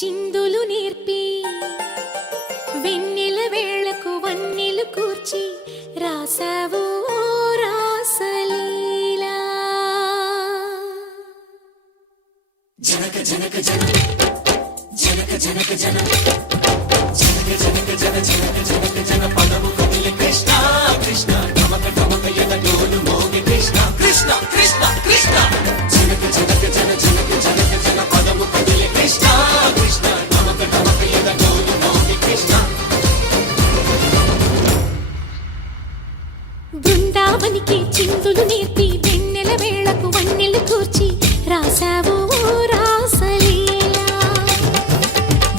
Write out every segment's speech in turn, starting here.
చిందులు నేర్పి వెన్నెల వేళకు వన్నెలు కూర్చి రాసావు రాసలీలా. జనక జనక జన జనక జనక జన జనక జనక జన జనక జనక జన పదము కదిలి కృష్ణ కృష్ణ టమక టమక ఎద డోలు మోగి కృష్ణ కృష్ణ కృష్ణ కృష్ణ జనక జనక జన జనక జనక జన పదము కదిలి కృష్ణ కృష్ణ టమక టమక ఎద డోలు మోగి కృష్ణ. బృందావనికి చిందులు నేర్పి వెన్నెల వేళకు వన్నెలు కూర్చి రాసావు రాసలీలా.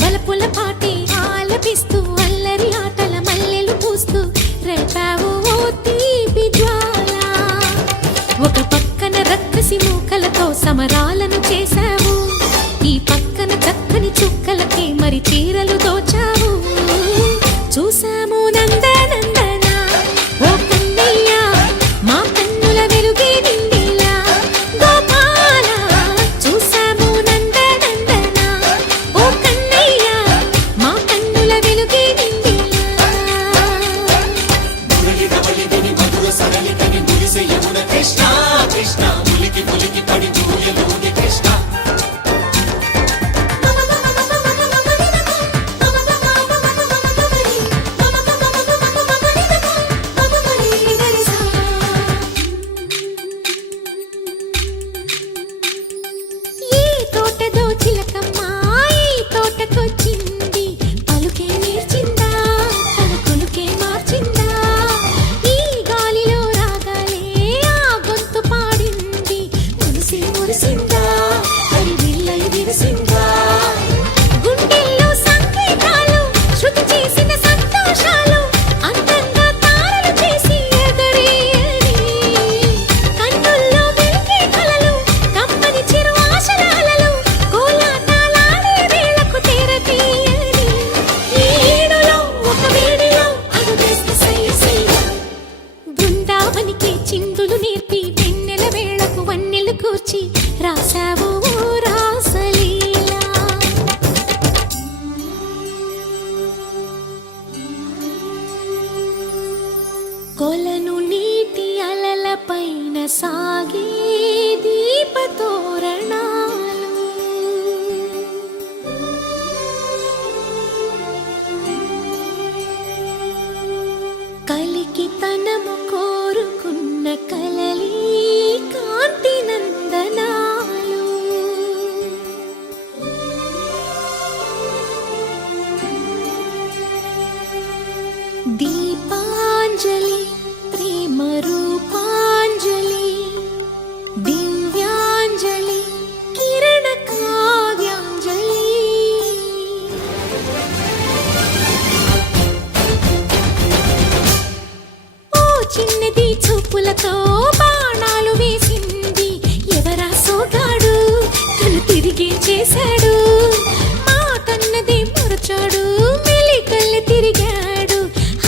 బలపుల పాటే ఆలపిస్తూ అల్లరి ఆటల మల్లెలు పూస్తూ రేపావు తీపి జ్వాల. ఒక పక్కన రక్కసి మూకలతో సమరాలను చేశావు, ఈ పక్కన చక్కని చుక్కలకి మరి చీరలు దోచావు. చూసాము నందనందన ఓ కన్నయ్య మా కన్నుల వెలుగే నిండిలా గోపాల. చూసాము నందనందన ఓ కన్నయ్య మా కన్నుల వెలుగే నిండిలా. మురళి రవళిని మధుర సరళికని మురిసే యమున కృష్ణ కృష్ణ ములికి ములికి పడి దూయలోని కృష్ణ. చిందులు నేర్పి వెన్నెల వేళకు వన్నెలు కూర్చి రాసావు రాసలీలా. కొలను నీటి అలల పైన సాగే దీపతోరణాలు, కలికి తనము కోరుకున్న కలలి కాంతి నందనాలు. దీపాంజలి ప్రేమ రూపాంజలి దివ్యాంజలి కిరణ కావ్యాంజలి. ఓ చిన్నది చూపులతో బాణాలు వేసింది ఎవరా సోగాడు, తను తిరిగి చేశాడు. మాటన్నది మరచాడు మెలికల్లి తిరిగాడు.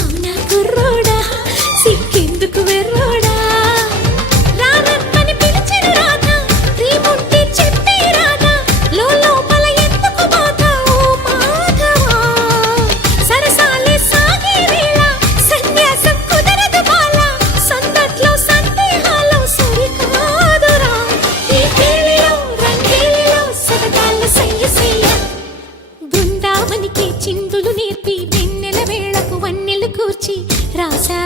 అవునా కుర్రోడా సిక్కెందుకు వెర్రోడా. రారమ్మని పిలిచిన రాధా రీముంటి చెప్పే రాధా లోపల ఎందుకు బాధ ఓ మాధవా. సరసాలే సాగే వేళ సన్యాసం కుదరదు బాల, సందట్లో సందేహాలు సరికాదురా. ఈ కేళిలో రంగేలిలో సరదాల సయ్య సయ్య. బృందావనికి చిందులు నేర్పి వెన్నెల వేళకు వన్నెలు కూర్చి రాసా